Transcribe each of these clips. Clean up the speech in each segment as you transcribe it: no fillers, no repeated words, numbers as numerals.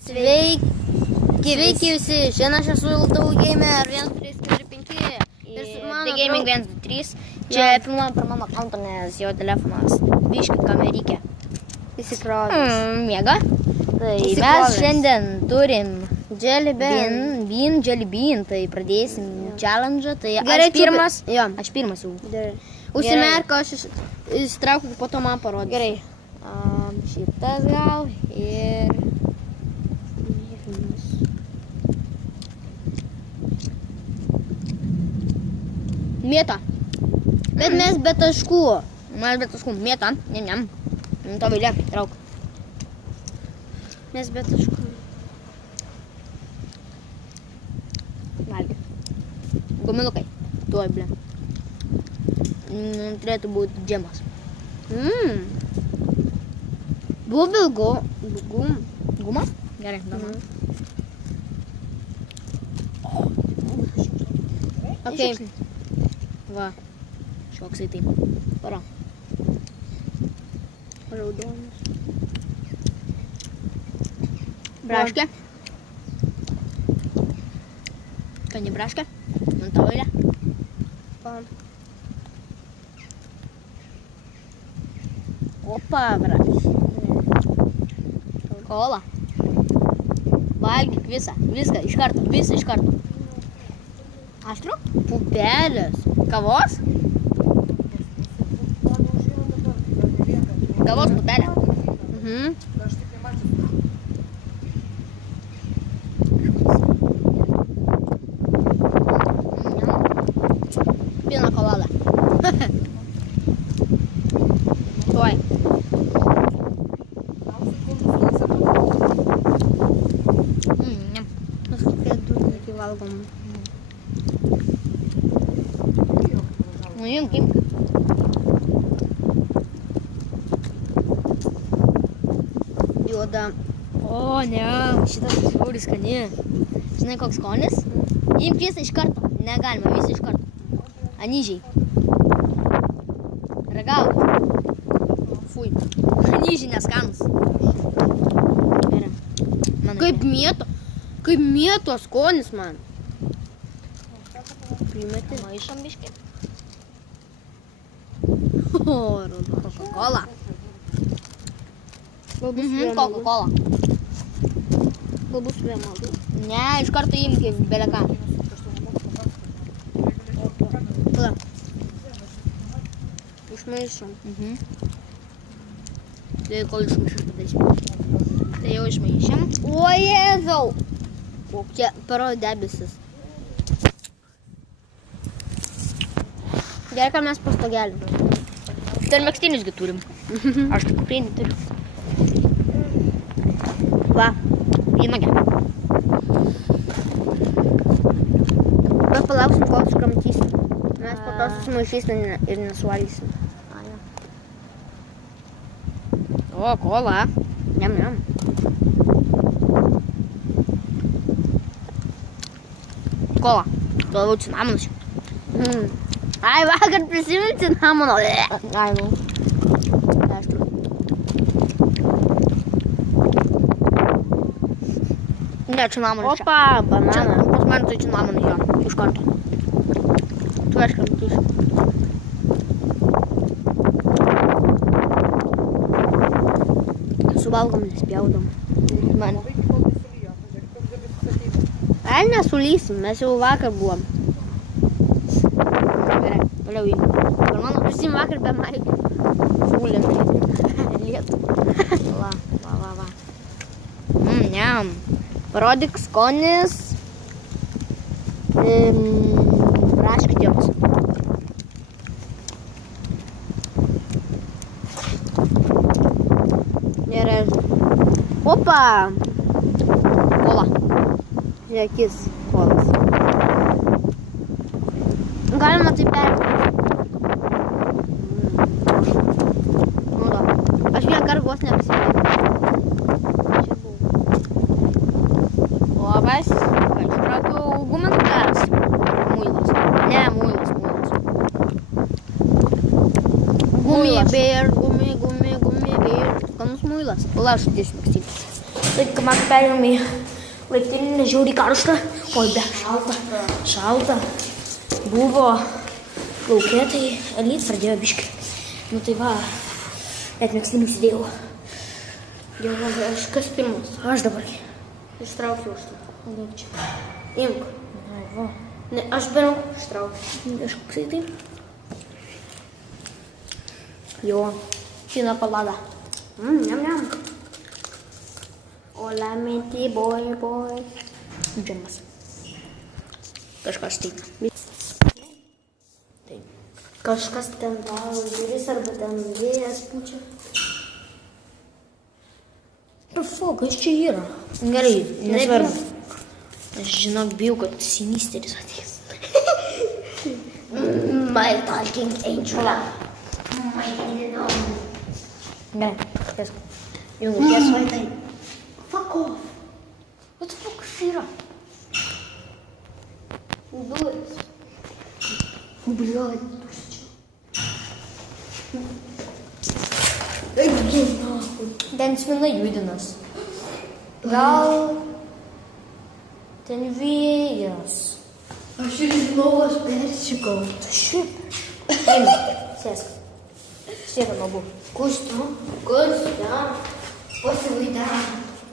Sveiki visi, šiandien aš esu LTV Gamer 1345 ir su mano The Gaming 123. Čia filmuojam per mano akauntą, nes jo telefonas biški kamerikė įsikrovęs. Miega. Tai Įsikrovęs. mes šiandien turim Jelly Bean. Jelly Bean, tai pradėsim challenge. Tai Gerai, aš pirmas. Jo. Aš pirmas jau. Gerai. Užsimerk, aš įsitraukiu, po to man parodysiu. Gerai. Šitas gal ir... Mėta. Bet mes be taškų. Mes be taškų. Mėta. Niam. Tavo eilė. Trauk. Mes be taškų. Valgyk. Guminukai. Tuoj, ble. Turėtų būti džemas. Bubelgo. Guma? Gerai. Dabar. Okay. Va. Šoksai taip. Paro. Raudonis. Braškė. Kani braškė. Man tavo eilė. Opa, braškė. Kola. Valgyk visą. Viską iš karto. Visą iš karto. Aštru? Pupelės. Kavos? Kavos pupelė. Pina colada. Tuoj. Mes kokie durniai valgom. Imk. Juoda. O, ne, šitas žiauriai skani. Žinai, koks skonis? Imk visą iš karto. Negalima, visą iš karto. Anyžiai. Ragauk. Fui. Anyžiai neskanus. Gerai. Kaip mėto. Kaip mėto skonis man. Primeti. Maišom biškį. Coca-Cola. Coca-Cola. Galbūt vėmalų. Ne, iš karto imk beleką. Pala. Išmaišom. Tai kol išmaišim padarysim. Tai jau išmaišim. O Jėzau! Kokie paro debesis. Gerai, kad mes pastogelį. Dar megztiniusgi turim. Aš tik kuprinį turiu. Va. Vynuogė. Bet palauksim, kol sukramtysim. Mes po to susimaišysim ir nesuvalysim. O, kola. Niam. Kola. Galvau cinamonus. Ai, vakar prisimint cinamono. Ai, nu. Aišku. Ne, cinamonas čia. Opa, bananas. Pas man tai cinamonas jo. Iš karto. Tu aš kramtysiu. Suvalgom, nespjaudom. Man. Ai, nesulysim, mes jau vakar buvom. Gerai, toliau jį. Per mano prisim vakar be maikių. Fūlėm. Lietų. Va. Niam. Parodyk skonis. Braškių tėvas. Gerai. Opa! Kola. Žiūrėkis kolas. Galima tai perėti. Nu da. Aš vieną kartą vos nepasidėjau. Čia buvo. Labas. Ištraukiau guminukas. Muilas. Ne, muilas. Gummy bear. Skanus muilas. Pala, aš dėsiu makstytis. Tai man perėjom į laiptinį, žiauriai karštą. Oi, be, šalta. Buvo lauke, tai Elyt pradėjo biškį. Nu tai va, net megztinį užsidėjau. Jau, aš kas pirmas? Aš dabar. Ištraukiu už tai. Daug čia. Imk. Ai, va. Ne, aš berau ištraukiu. Kažkoksai taip. Jo, fina palada. Niam, niam. Hola, menti, boy. Džemas. Kažkas taip. Taip. Kažkas ten daro duris arba ten vėjas pučia. Fu, kas čia yra? Gerai, nesvarbu. Aš žinok, bijau, kad sinisteris ateis. My talking angel. My little Gerai, tiesa. Jungas, tiesa. tai. Fuck off. What the fuck yra? Duris. Блядь. Иди нахуй. Ten smina judinas. Gal ten vėjas. Aš iš lovos persikau. Šiaip. Eina, sėsk. Sėda nabu. Kas ten? Kas ten? Pasivaidena.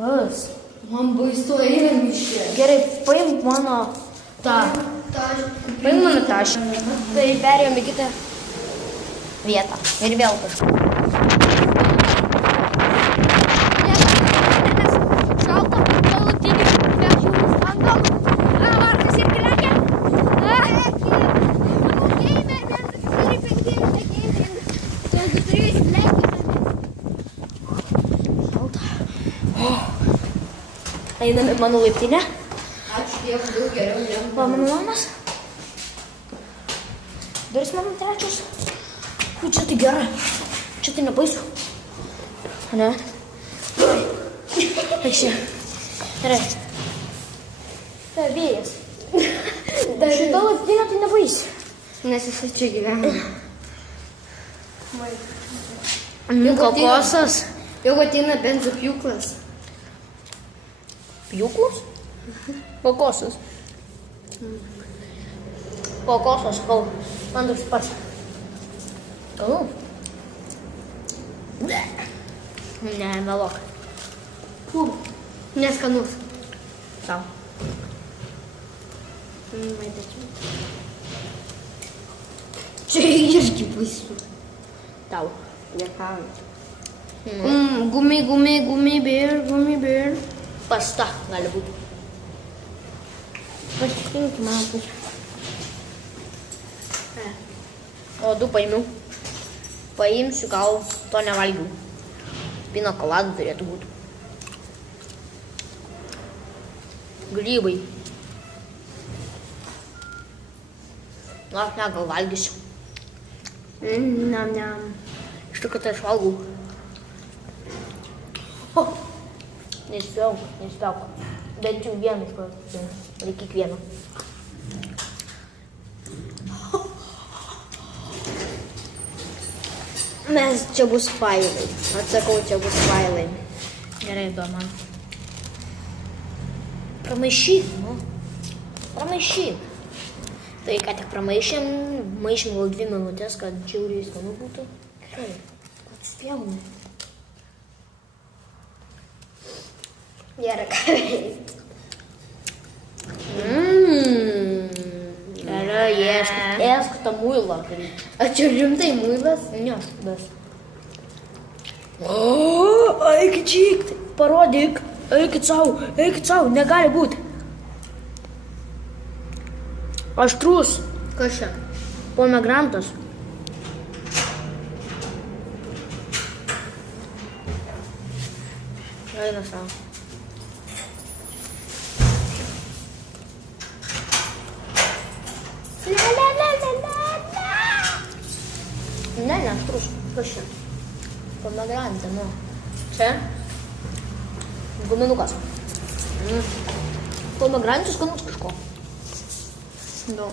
Kas? Man baisu einam iš čia. Gerai, paimk mano tą. Paimk mano tašą. Tai perėjom į kitą vietą. Ir vėl kažką. Einame mano laiptinę. Ačiū Dievui, daug geriau negu. Va, mano namas. Duris mano trečios. Nu, čia tai gerai. Čia tai nebaisu. Ne? Eik čia. Gerai. Tai vėjas. Šita laiptinė tai nebaisu. Nes jisai čia gyvena. Kokosas. Jau ateina benzopjūklas. Pjūklus? Kokosas. Kokosas, kol. Man toks pats. Ne, melok. Neskanus. Tau. Čia irgi baisu. Tau. Nekam. Gumi bear. Pasta gali būti. Pasirinkti man pusę. O du paimiau. Paimsiu, gal to nevalgiau. Pina koladų turėtų būti. Grybai. Na, ne, gal valgysiu. Niam. Iš tikrųjų, tai aš valgau. Nespėjau. Bent jau vieną iš karto. Reikia kiekvieną. Mes čia bus failai. Atsakau, čia bus failai. Gerai, duok man. Pramaišyk, nu. Pramaišyk. Tai ką tik pramaišėm, maišėm gal 2 minutės, kad džiauriai skanu būtų. Gerai, kad spjaunai. Gerai, ką veikia. Gerai, ėsk tą muilą. A čia rimtai muilas? Ne, bes. Eikit čykt, parodyk. Eikit savo, negali būti. Aštrus. Kas čia? Pomegrantas. Eina savo. Ne, aštrus. Kas čia? Pomegrantė, nu. Čia? Guminukas. Pomegrantis skanus kažko.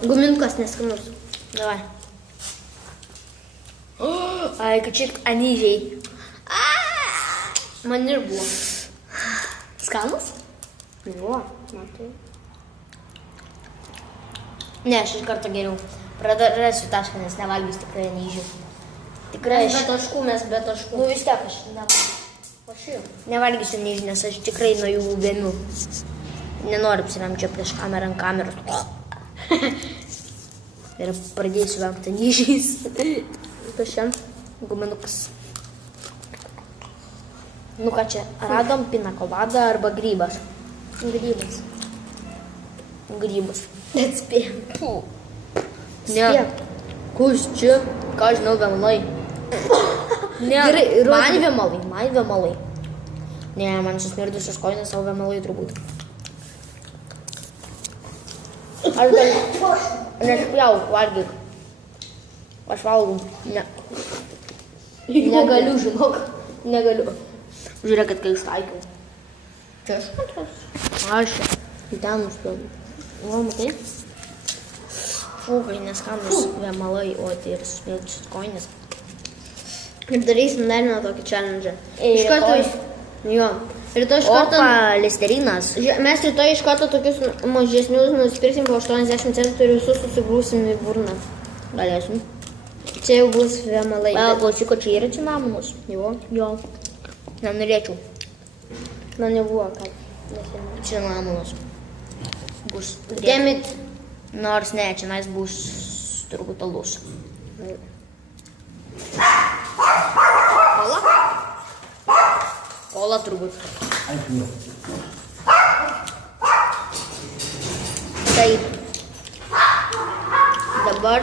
Guminukas neskanus. Давай. Ai, kad čia anyžiai. Man ir buvo. Skanus? Jo, matai. Ne, aš iš karto geriau. Pradarasiu tašką, nes nevalgys tikrai nyžių. Tikrai aš... Mes be taškų. Nu vis tiek aš nevalgysiu nyžių, nes aš tikrai nuo jų vėmiu. Nenoriu apsivemti čia prieš kamerą ant kameros. Ir pradėsiu vemti nyžiais. Kas čia? Guminukas. Nu ką čia, radom pinakoladą arba grybas? Grybas. Grybas. Atspėjom. Ne. Kus čia? Ką žinau, vėmalai. Ne, Gerai, man vėmalai. Ne, man susmirdusios koinės, savo vėmalai turbūt. Aš dar nespjauk, valgyk. Aš valgau. Ne. Negaliu, žinok. Negaliu. Žiūrėkit, kai ištaikiau. Čia aš matau. Aš į ten nuspėjau. O, matai? Fūkai neskanus vėmalai, o tai ir susmirdusios koinės. Ir darysim dar vieną tokį challenge. Iš karto... Jo. Rytoj iš karto... Opa, listerinas. Mes rytoj iš karto tokius mažesnius nusipirksim po 80 centų ir visus susigrūsim į burną. Galėsim. Čia jau bus vėmalai. Klausyk, o čia yra cinamonas? Jo. Jo. Nenorėčiau. Man nebuvo, ką. Cinamonas. Bus... Demit. Nors ne, čia bus turbūt alus. Kola? Kola turbūt. Taip. Dabar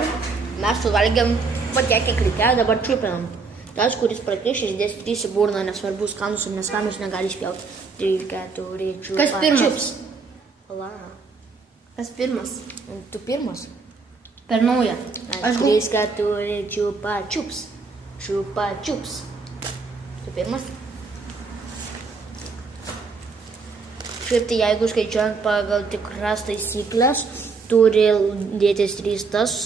mes suvalgiam patiekę krikę, dabar čiupinam. Tas, kuris prakišęs, dės 3 į burną, nesvarbu skanus ir neskanus negali spjauti. 3, 4, čiupa. Kas pirmas? Čiups. Kola. Kas pirmas? Tu pirmas. Per naują. 3, 4, čiupa, čiups. Čiupa, čiups. Tu pirmas. Šiaip tai jeigu skaičiuojant pagal tikras taisyklės, turi dėtis 3 tas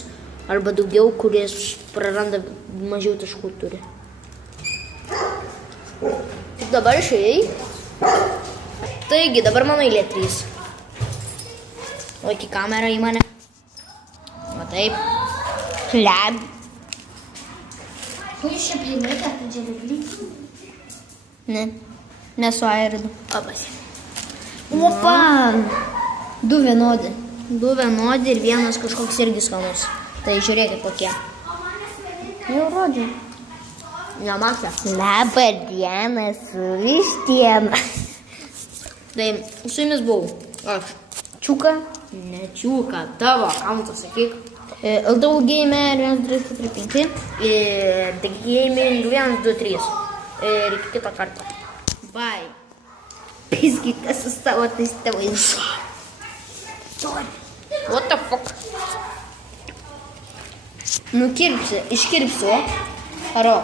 arba daugiau, kuris praranda mažiau taškų turi. Tik dabar išėjai. Taigi, dabar mano eilė 3. Laiky kamerą į mane. Va taip. Leb. Tu iš čia plėmėtą, tu čia liublį? Ne. Nesu airidu. Opas. Opa! 2 vienodi. 2 vienodi ir vienas kažkoks irgi skanus. Tai žiūrėkit kokie. Jau rodžiu. Nematė. Labą dieną su vištiena. Tai su jumis buvau. Aš. Čiuka. Ne čiuka, tavo akauntą sakyk. LDU Gamer 1, 2, 4, 5. Ir The Gaming 1, 2, 3. Ir iki kito karto. Bye. Piskite su savo tais tėvais. What the fuck? Nukirpsi, iškirpsiu. Aro.